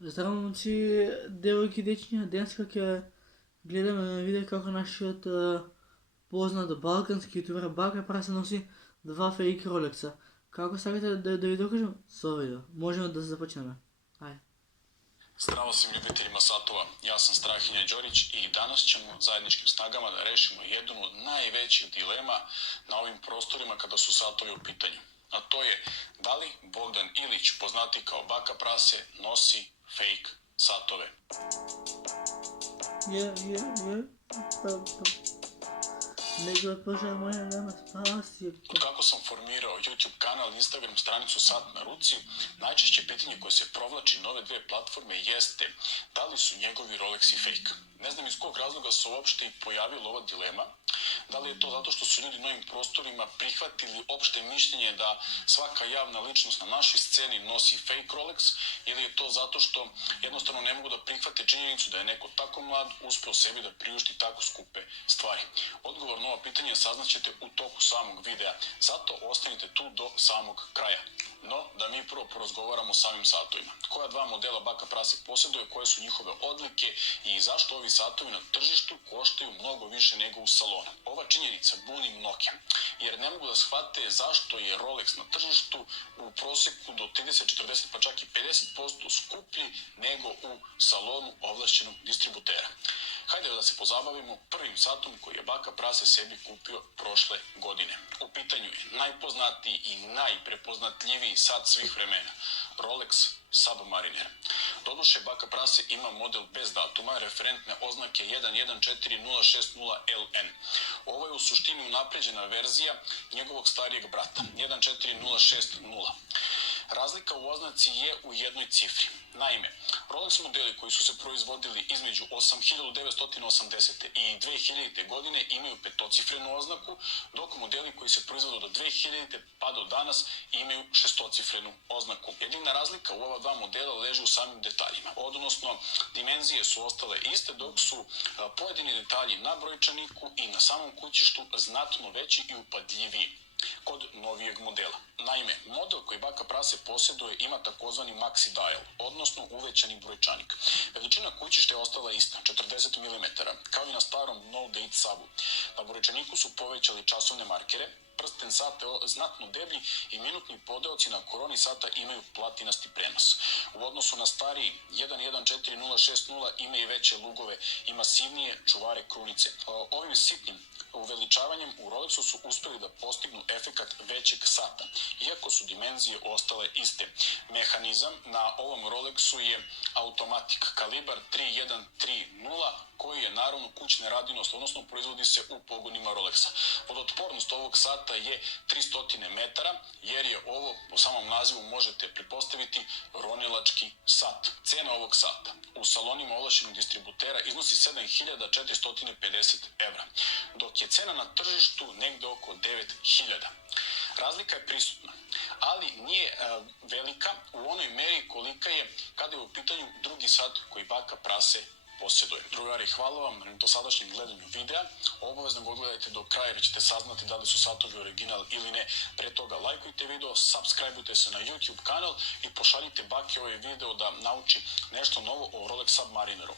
Здраво, момци, девойки, дечиња, денеска ќе гледаме видео како нашиот познат балкански ютубер Бака Прасе носи два фейк Ролекса. Како сакате да ви докажем? Со видео. Можеме да започнеме. Ајде. Zdravo svim ljubiteljima satova, ja sam Strahinja Đorić i danas ćemo zajedničkim snagama da rešimo jednu od najvećih dilema na ovim prostorima kada su satovi u pitanju. A to je da li Bogdan Ilić, poznati kao Baka Prase, nosi fake satove. Neka požar moja nama spasi. Kako sam formirao YouTube kanal, Instagram stranicu Sat na ruci, najčešće pitanje koje se provlači na ove dve platforme jeste da li su njegovi Rolexi fake. Ne znam iz kog razloga se uopšte i pojavila ova dilema. Da li je to zato što su ljudi na ovim prostorima prihvatili opšte mišljenje da svaka javna ličnost na našoj sceni nosi fake Rolex, ili je to zato što jednostavno ne mogu da prihvate činjenicu da je neko tako mlad uspeo sebi da priušti tako skupe stvari. Odgovor na ovo pitanje saznaćete u toku samog videa, zato ostanite tu do samog kraja. No, da mi prvo porazgovaramo o samim satovima. Koja dva modela Baka Prase posjeduje, koje su njihove odlike i zašto ovi satovi na tržištu koštaju mnogo više nego u salonu. Ova činjenica buni mnoge, jer ne mogu da shvate zašto je Rolex na tržištu u proseku do 30, 40 pa čak i 50% skuplji nego u salonu ovlašćenog distributera. Hajde da se pozabavimo prvim satom koji je Baka Prase sebi kupio prošle godine. U pitanju je najpoznatiji i najprepoznatljiviji sat svih vremena, Rolex Submariner. Doduše, Baka Prase ima model bez datuma, referentne oznake 114060LN. Ovo je u suštini unapređena verzija njegovog starijeg brata, 14060. Razlika u oznaci je u jednoj cifri. Naime, Rolex modeli koji su se proizvodili između 1980. i 2000. godine imaju petocifrenu oznaku, dok modeli koji se proizvode do 2000. pa do danas imaju šestocifrenu oznaku. Jedina razlika u ova dva modela leži u samim detaljima, odnosno dimenzije su ostale iste, dok su pojedini detalji na brojčaniku i na samom kućištu znatno veći i upadljiviji kod novijeg modela. Naime, model koji Baka Prase posjeduje ima takozvani maxi dial, odnosno uvećani brojčanik. Veličina kućišta je ostala ista, 40 mm, kao i na starom No Date Subu. Na brojčaniku su povećali časovne markere, prsten sata je znatno deblji i minutni podeoci na koroni sata imaju platinasti prenos. U odnosu na stariji 114060 ima i veće lugove i masivnije čuvare krunice. Ovim sitnim uveličavanjem u Rolexu su uspeli da postignu efekat većeg sata, iako su dimenzije ostale iste. Mehanizam na ovom Rolexu je automatik, kalibar 3130, koji je naravno kućne radinost, odnosno proizvodi se u pogonima Rolexa. Vodotpornost ovog sata je 300 metara, jer je ovo, po samom nazivu možete pretpostaviti, ronilački sat. Cena ovog sata u salonima ovlašćenog distributera iznosi 7450 evra, dok je cena na tržištu negde oko 9000. Razlika je prisutna, ali nije velika u onoj meri kolika je kada je u pitanju drugi sat koji Baka Prase posjeduje. Drugari, hvala vam na dosadašnjem gledanju videa. Obavezno ga odgledajte do kraja jer ćete saznati da li su satovi original ili ne. Pre toga lajkujte video, subscribeujte se na YouTube kanal i pošaljite Baki ovaj video da nauči nešto novo o Rolex Submarineru.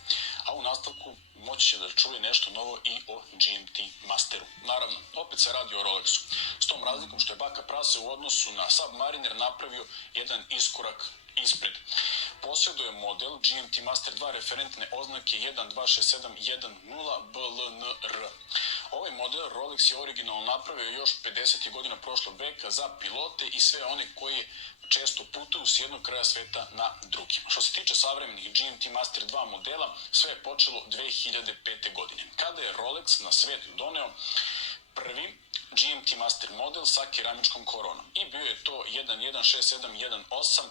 A u nastavku moći će da čuje nešto novo i o GMT Masteru. Naravno, opet se radi o Rolexu. S tom razlikom što je Baka Prase u odnosu na Submariner napravio jedan iskorak ispred. Posjeduje model GMT Master 2 referentne oznake 126710BLNR. Ovaj model Rolex je originalno napravio još 50. godina prošlog veka za pilote i sve one koji često putuju s jednog kraja sveta na drugi. Što se tiče savremenih GMT Master 2 modela, sve je počelo 2005. godine, kada je Rolex na svet doneo prvi GMT Master model sa keramičkom koronom i bio je to 116718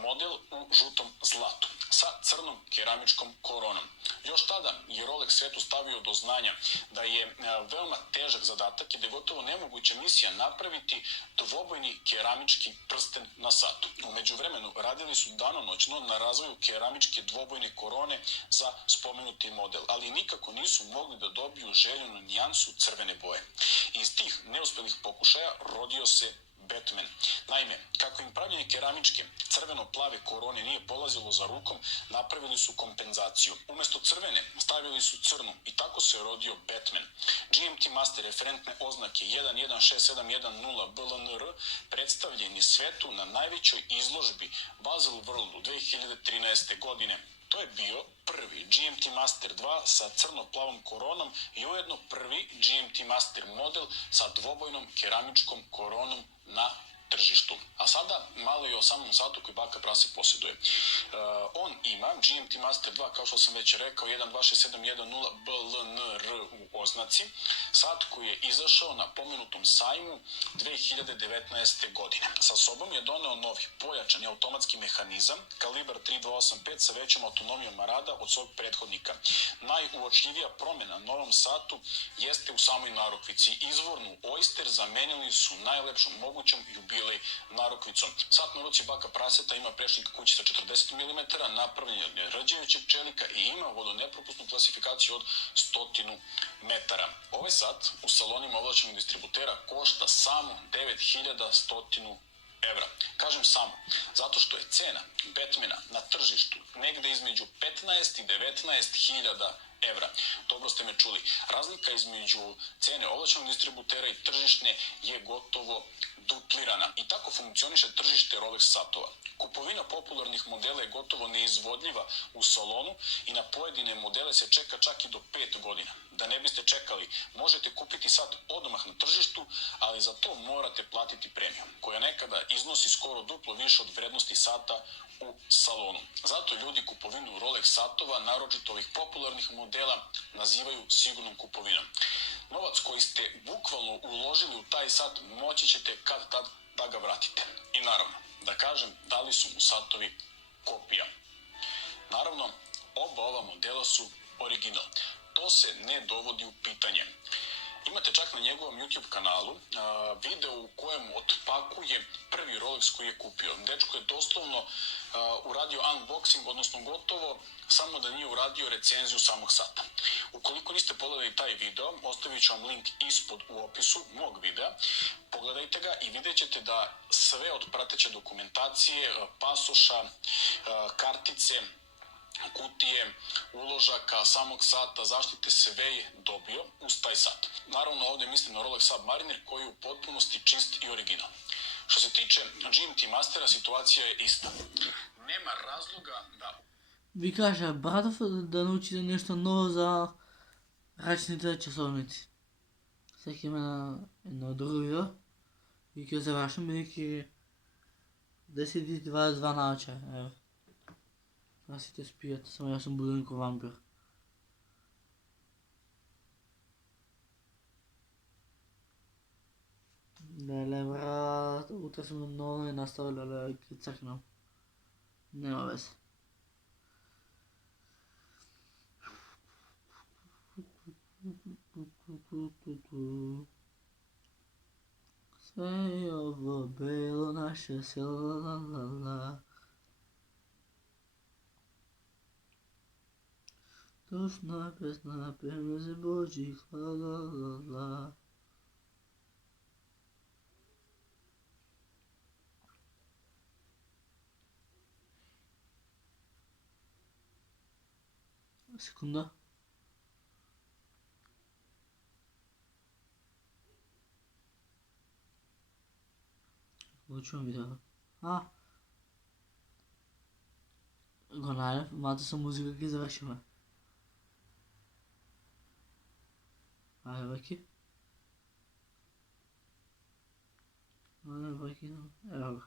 model u žutom zlatu sa crnom keramičkom koronom. Još tada je Rolex svetu stavio do znanja da je veoma težak zadatak i da je gotovo nemoguća misija napraviti dvobojni keramički prsten na satu. U međuvremenu radili su danonoćno na razvoju keramičke dvobojne korone za spomenuti model, ali nikako nisu mogli da dobiju željenu nijansu crvene boje. Iz tih neuspelih pokušaja rodio se Batman. Naime, kako im pravljenje keramičke crveno-plave korone nije polazilo za rukom, napravili su kompenzaciju. Umesto crvene stavili su crnu i tako se rodio Batman. GMT Master referentne oznake 116710 BLNR predstavljen je svetu na najvećoj izložbi Basel Worldu 2013. godine. To je bio prvi GMT Master 2 sa crno-plavom koronom i ujedno prvi GMT Master model sa dvobojnom keramičkom koronom na tržištu. A sada malo i o samom satu koji baka prase posjeduje. On ima GMT Master 2, kao što sam već rekao, 126710 BLNR u oznaci. Sat koji je izašao na pomenutom sajmu 2019. godine. Sa sobom je doneo novi pojačani automatski mehanizam kalibar 3285 sa većom autonomijom rada od svog prethodnika. Najuočljivija promjena novom satu jeste u samoj narukvici. Izvornu Oyster zamenili su najlepšom mogućom jubilej narukvicom. Sat na ruci baka praseta ima prečnik kući sa 40 mm, napravljen je rđevićeg čelika i ima vodonepropusnu klasifikaciju od 100 metara. Ovaj sat u salonima ovlašćenog distributera košta samo 9100 evra. Kažem samo, zato što je cena Batmana na tržištu negde između 15 i 19 hiljada evra. Dobro ste me čuli. Razlika između cene ovlašćenog distributera i tržišne je gotovo duplirana. I tako funkcioniše tržište Rolex satova. Kupovina popularnih modela je gotovo neizvodljiva u salonu i na pojedine modele se čeka čak i do 5 godina. Da ne biste čekali, možete kupiti sat odmah na tržištu, ali za to morate platiti premiju, koja nekada iznosi skoro duplo više od vrednosti sata u salonu. Zato ljudi kupovinu Rolex satova, naročito ovih popularnih modela, nazivaju sigurnom kupovinom. Novac koji ste bukvalno uložili u taj sat moći ćete kad tad da ga vratite. I naravno, da kažem da li su mu satovi kopija. Naravno, oba ova modela su original. To se ne dovodi u pitanje. Imate čak na njegovom YouTube kanalu video u kojem otpakuje prvi Rolex koji je kupio. Dečko je doslovno uradio unboxing, odnosno gotovo, samo da nije uradio recenziju samog sata. Ukoliko niste pogledali taj video, ostavit ću vam link ispod u opisu mog videa. Pogledajte ga i vidjet ćete da sve od prateće dokumentacije, pasoša, kartice, kutije, uložaka, samog sata, zaštite sve je dobio uz taj sat. Naravno, ovdje mislim na Rolex Submariner koji je u potpunosti čist i original. Što se tiče GMT Mastera, situacija je ista. Nema razloga da... Vi kaže bratов да научите нещо ново за ръчните часовници. Всеки има едно друго видео и ќе завършим и ќе 10-22 ночи. Ево. Прасите спият, само аз съм буден ко вампир. Леле брат, утре съм много не наставил, леле, крицахнал. Нема везе. Sve je ovo bilo naše selo, la la la. Dušna pesna, pevne za Božih, la la la la. Sekunda. Получувам видеото. Гонарев, малата са музика ги завършиме. Айде, баки. Айде, баки. Ево го.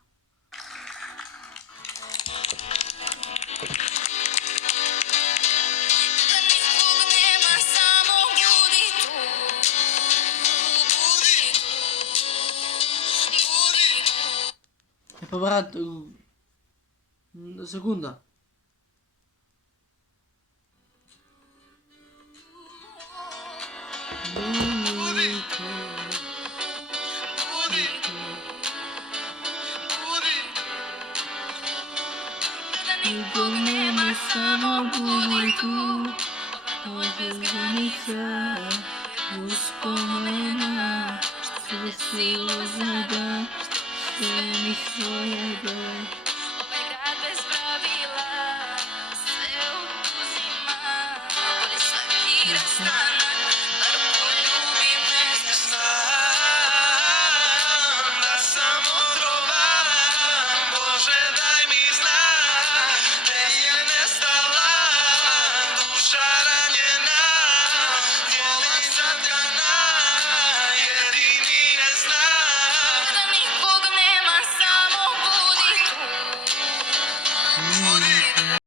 Pa brat, sekunda. Niko nema samo budiku, može granica, uspomena, što se silo zada. sve mi svojega